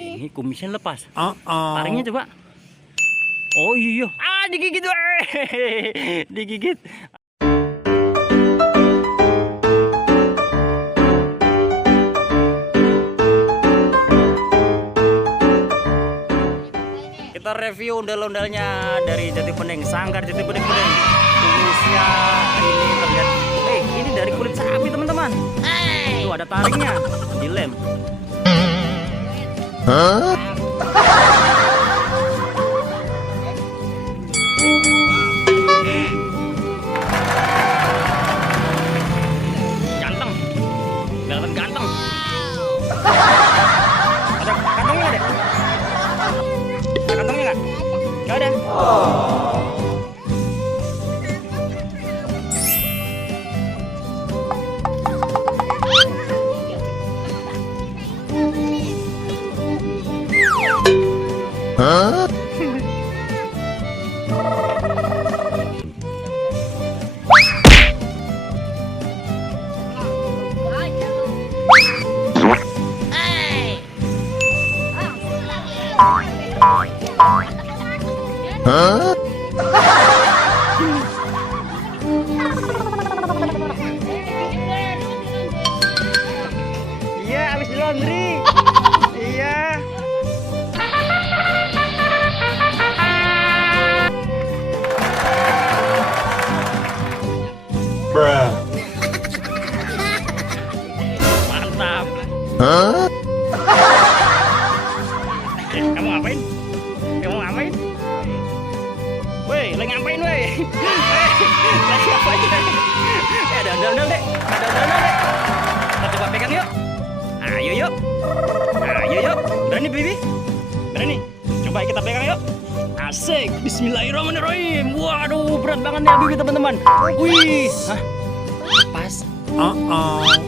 Ini kumisnya lepas. Taringnya coba. Oh iya. Digigit. Digigit. Kita review ondel-ondelnya dari Jati Bening, Sanggar Jati Bening. Kumisnya ini terlihat. Ini dari kulit sapi, teman-teman. Tuh ada taringnya, dilem. Ganteng, kelihatan ganteng. Ada kantongnya nggak, Dek? Ada kantongnya nggak? Nggak ada. Iya, habis di laundry. Iya. Mantap. Kamu ngapain? Kamu ngapain? Woi, lagi ngapain, woi? Lagi ngapain? Ada ondel-ondel, Dek. Ada ondel-ondel, Dek. Kita coba pegang yuk. Ayo yuk. Ayo yuk. Berani, Bibi? Berani? Coba kita pegang yuk. Asik. Bismillahirrahmanirrahim. Waduh, berat banget nih Bibi, teman-teman. Wih. Hah? Lepas.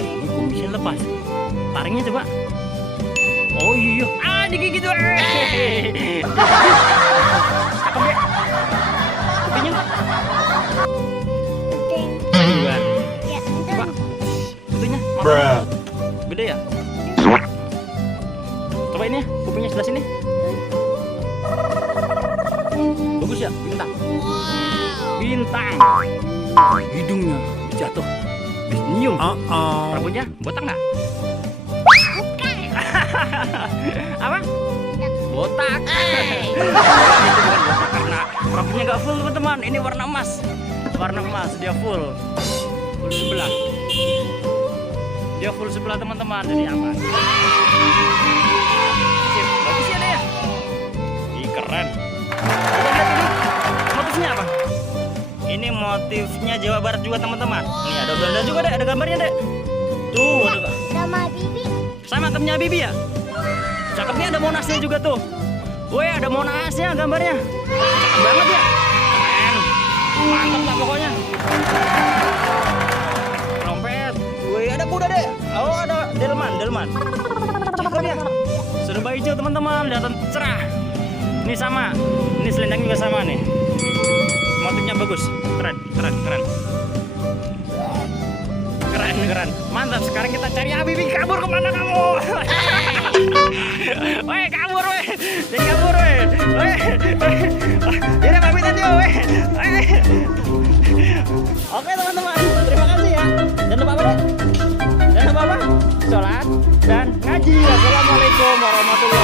Ini kumisnya lepas. Taringnya coba. Oh iya. Digigit. Cakep, Dek. Kupingnya. Dua. Coba. Kupingnya. Gede ya? Coba ini ya, kupingnya sebelah sini. Bagus ya, bintang. Bintang. Hidungnya jatuh. Nyium. Rambutnya botak nggak? Apa? Botak. Itu bukan botak karena rambutnya nggak full, teman-teman. Ini warna emas. Warna emas, dia full. Full sebelah. Dia full sebelah, teman-teman. Jadi aman. Sip, bagus ya, Dek ya? Ih, keren. Coba lihat ini. Motifnya apa? Ini motifnya Jawa Barat juga, teman-teman. Nih ada ondel juga, Dek. Ada gambarnya, Dek. Tuh, ada. Sama Bibi. Sama temennya Bibi ya? Cakepnya, ada Monasnya juga tuh. Woi, ada Monasnya gambarnya. Cakep banget ya. Keren. Mantap lah pokoknya. Trompet. Woi, ada kuda, Dek. Oh, ada delman. Cakep ya. Serba hijau, teman-teman. Kelihatan cerah. Ini sama. Ini selendang juga sama nih. Motifnya bagus. Keren. Keren. Mantap. Sekarang kita cari Bibi. Kabur kemana kamu? Woi, kabur, woi. Jangan kabur, woi. Ini pamit aja, woi. Oke, teman-teman. Terima kasih ya. Jangan lupa apa, Dek? Jangan lupa apa? Sholat dan ngaji. Wassalamualaikum warahmatullahi wabarakatuh.